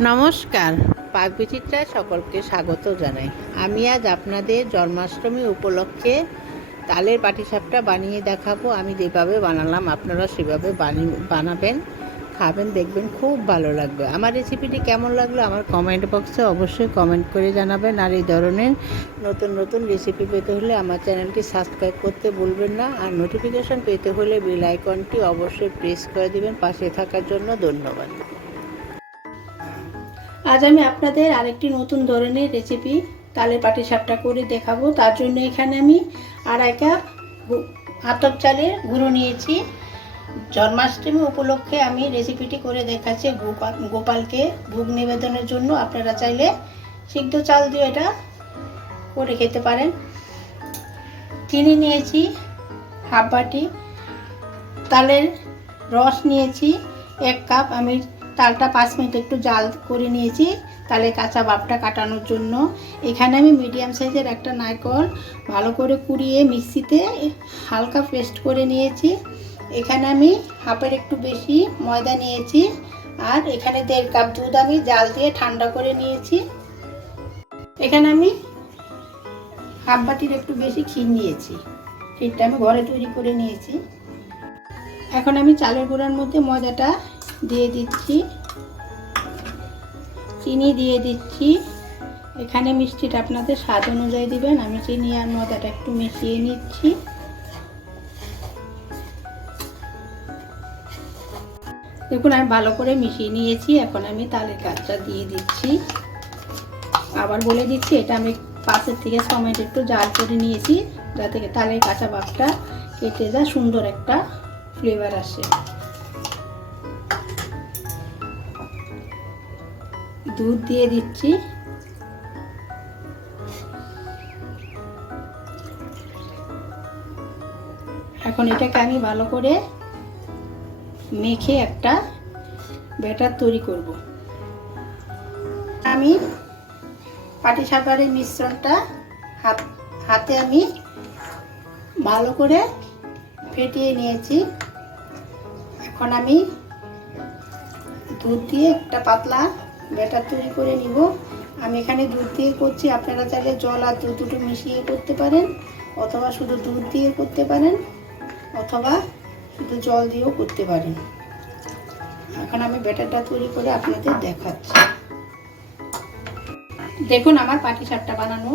নমস্কার, পাক বিচিত্রায় সকলকে স্বাগত জানাই। আমি আজ আপনাদের জন্মাষ্টমী উপলক্ষে তালের পাটিসাপটা বানিয়ে দেখাবো। আমি যেভাবে বানালাম, আপনারা সেভাবে বানাবেন, খাবেন, দেখবেন খুব ভালো লাগবে। আমার রেসিপিটি কেমন লাগল আমার কমেন্ট বক্সে অবশ্যই কমেন্ট করে জানাবেন। আর এই ধরনের নতুন নতুন রেসিপি পেতে হলে আমার চ্যানেলটি সাবস্ক্রাইব করতে ভুলবেন না। আর নোটিফিকেশন পেতে হলে বেল আইকনটি অবশ্যই প্রেস করে দিবেন। পাশে থাকার জন্য ধন্যবাদ। আজ আমি আপনাদের আরেকটি নতুন ধরনের রেসিপি তালের পাটি সাপটা করে দেখাবো। তার জন্য এখানে আমি আড়াই কাপ আতপ চালের গুঁড়ো নিয়েছি। জন্মাষ্টমী উপলক্ষে আমি রেসিপিটি করে দেখাচ্ছি গোপাল গোপালকে ভোগ নিবেদনের জন্য। আপনারা চাইলে সিদ্ধ চাল দিয়ে এটা করে খেতে পারেন। চিনি নিয়েছি, হাফ বাটি। তালের রস নিয়েছি, এক কাপ আমি তালটা পাঁচ মিনিট একটু জাল করে নিয়েছি তালে কাঁচা ভাবটা কাটানোর জন্য। এখানে আমি মিডিয়াম সাইজের একটা নারকল ভালো করে কুড়িয়ে মিক্সিতে হালকা পেস্ট করে নিয়েছি। এখানে আমি হাফের একটু বেশি ময়দা নিয়েছি আর এখানে দেড় কাপ দুধ আমি জাল দিয়ে ঠান্ডা করে নিয়েছি। এখানে আমি হাফ বাটির একটু বেশি ক্ষীর নিয়েছি। ক্ষীরটা আমি ঘরে তৈরি করে নিয়েছি। এখন আমি চালের গুঁড়ার মধ্যে ময়দাটা দিয়ে দিচ্ছি। চিনি দিয়ে দিচ্ছি। এখানে মিষ্টিটা আপনাদের স্বাদ অনুযায়ী দিবেন। আমি চিনি আর ময়দাটা একটু মিশিয়ে নিচ্ছি। দেখুন, আমি ভালো করে মিশিয়ে নিয়েছি। এখন আমি তালের কাজটা দিয়ে দিচ্ছি। আবার বলে দিচ্ছি, এটা আমি পাশের থেকে মিনিট একটু জাল করে নিয়েছি, যাতে তালের কাঁচা ভাবটা কেটে যায়, সুন্দর একটা ফ্লেভার আসে। দুধ দিয়ে দিচ্ছি। এখন এটাকে আমি ভালো করে মেখে একটা ব্যাটার তৈরি করব। আমি পাটি সাপারের মিশ্রণটা হাত, হাতে আমি ভালো করে ফেটিয়ে নিয়েছি। এখন আমি দুধ দিয়ে একটা পাতলা ব্যাটার তৈরি করে নিব। আমি এখানে দুধ দিয়ে করছি, আপনারা চাইলে জল আর দুধ দুটো মিশিয়ে করতে পারেন, অথবা শুধু দুধ দিয়ে করতে পারেন, অথবা শুধু জল দিয়েও করতে পারেন। এখন আমি ব্যাটারটা তৈরি করে আপনাদের দেখাচ্ছি। দেখুন, আমার পাটি সাপটা বানানো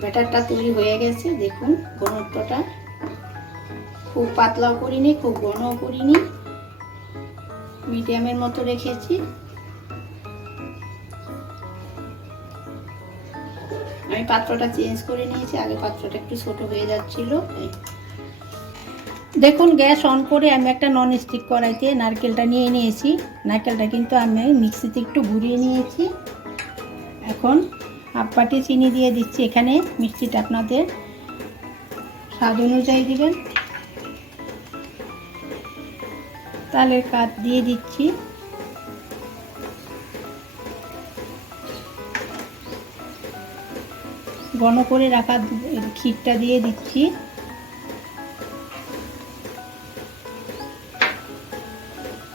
ব্যাটারটা তৈরি হয়ে গেছে। দেখুন, ঘনত্বটা খুব পাতলাও করিনি, খুব ঘনও করিনি। মিডিয়ামের মতো রেখেছি। আমি পাত্রটা চেঞ্জ করে নিয়েছি, আগে পাত্রটা একটু ছোট হয়ে যাচ্ছিল। দেখুন, গ্যাস অন করে আমি একটা নন স্টিক কড়াইতে নারকেলটা নিয়ে নিয়েছি। নারকেলটা কিন্তু আমি মিক্সিতে একটু ঘুরিয়ে নিয়েছি। এখন হাফ বাটি চিনি দিয়ে দিচ্ছি। এখানে মিষ্টিটা আপনাদের স্বাদ অনুযায়ী দেবেন। তালের কাঠ দিয়ে দিচ্ছি। ঘন করে রাখা ক্ষীরটা দিয়ে দিচ্ছি।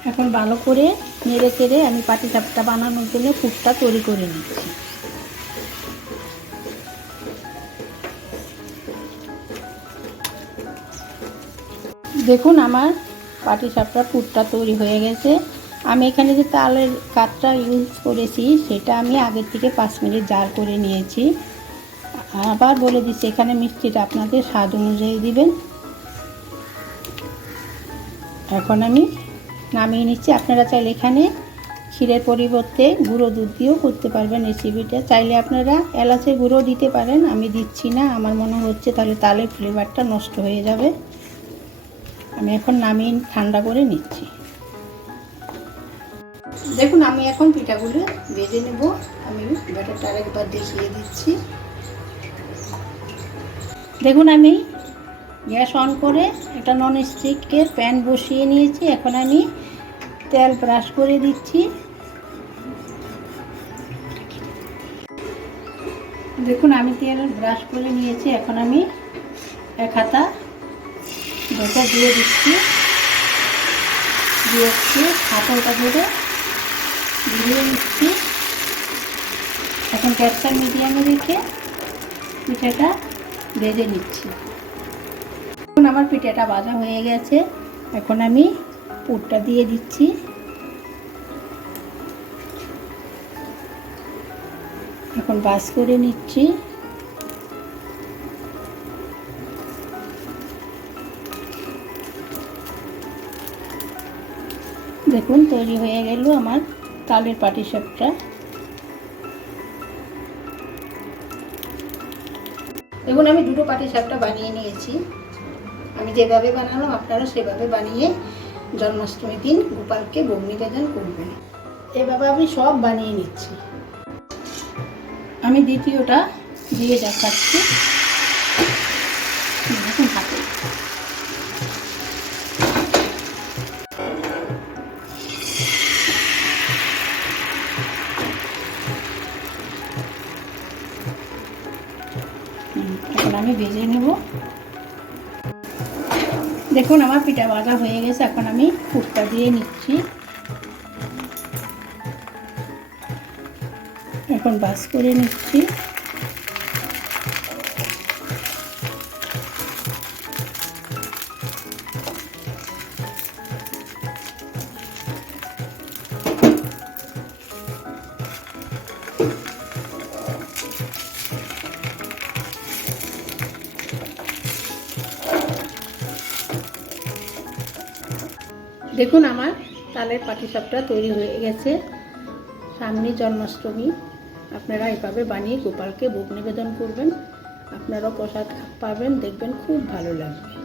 এখন ভালো করে নেড়ে চেড়ে আমি পাটি চাপটা বানানোর জন্য পুরটা তৈরি করে নিচ্ছি। দেখুন আমার পাটি সাপটা পুরটা তৈরি হয়ে গেছে। আমি এখানে যে তালের কাঠটা ইউজ করেছি, সেটা আমি আগের থেকে পাঁচ মিনিট জাল করে নিয়েছি। আবার বলে দিচ্ছি, এখানে মিষ্টিটা আপনাদের স্বাদ অনুযায়ী দিবেন। এখন আমি নামিয়ে নিচ্ছি। আপনারা চাইলে এখানে ক্ষীরের পরিবর্তে গুঁড়ো দুধ দিয়েও করতে পারবেন রেসিপিটা চাইলে আপনারা এলাচের গুঁড়ো দিতে পারেন, আমি দিচ্ছি না। আমার মনে হচ্ছে তাহলে তালের ফ্লেভারটা নষ্ট হয়ে যাবে। আমি এখন নামিয়ে ঠান্ডা করে নিচ্ছি। দেখুন, আমি এখন পিঠাগুলো ভেজে নেব। আমি ব্যাটারটা আরেকবার দেখিয়ে দিচ্ছি। দেখুন আমি গ্যাস অন করে একটা নন স্টিকের প্যান বসিয়ে নিয়েছি। এখন আমি তেল ব্রাশ করে দিচ্ছি। দেখুন, আমি তেল ব্রাশ করে নিয়েছি। এখন আমি এক হাতা ডোকা দিয়ে দিচ্ছি। দিয়ে একটু হাতলটা ধরে দিয়ে দিচ্ছি এখন গ্যাসটা মিডিয়ামে রেখে পিঠাটা ভেজে নিচ্ছি। এখন আমার পিঠাটা ভাজা হয়ে গেছে। এখন আমি পুরটা দিয়ে দিচ্ছি। এখন বাস করে নিচ্ছি। দেখুন, তৈরি হয়ে গেল আমার তালের পাটিসাপটা। দেখুন, আমি দুটো পাটি সাপটা বানিয়ে নিয়েছি। আমি যেভাবে বানালাম, আপনারা সেভাবে বানিয়ে জন্মাষ্টমীর দিন গোপালকে ভোগ নিবেদন করবেন। এভাবে আমি সব বানিয়ে নিচ্ছি। আমি দ্বিতীয়টা দিয়ে দেখাচ্ছি। হাতে এখন আমি ভেজে নেব। দেখুন, আমার পিঠা ভাজা হয়ে গেছে, এখন আমি পুরটা দিয়ে নিচ্ছি। এখন বাস করে নিচ্ছি। দেখুন আমার তালের পাটিসাপটা তৈরি হয়ে গেছে। সামনে জন্মাষ্টমী। আপনারা এভাবে বানিয়ে গোপালকে ভোগ নিবেদন করবেন। আপনারাও প্রসাদ পাবেন, দেখবেন খুব ভালো লাগবে।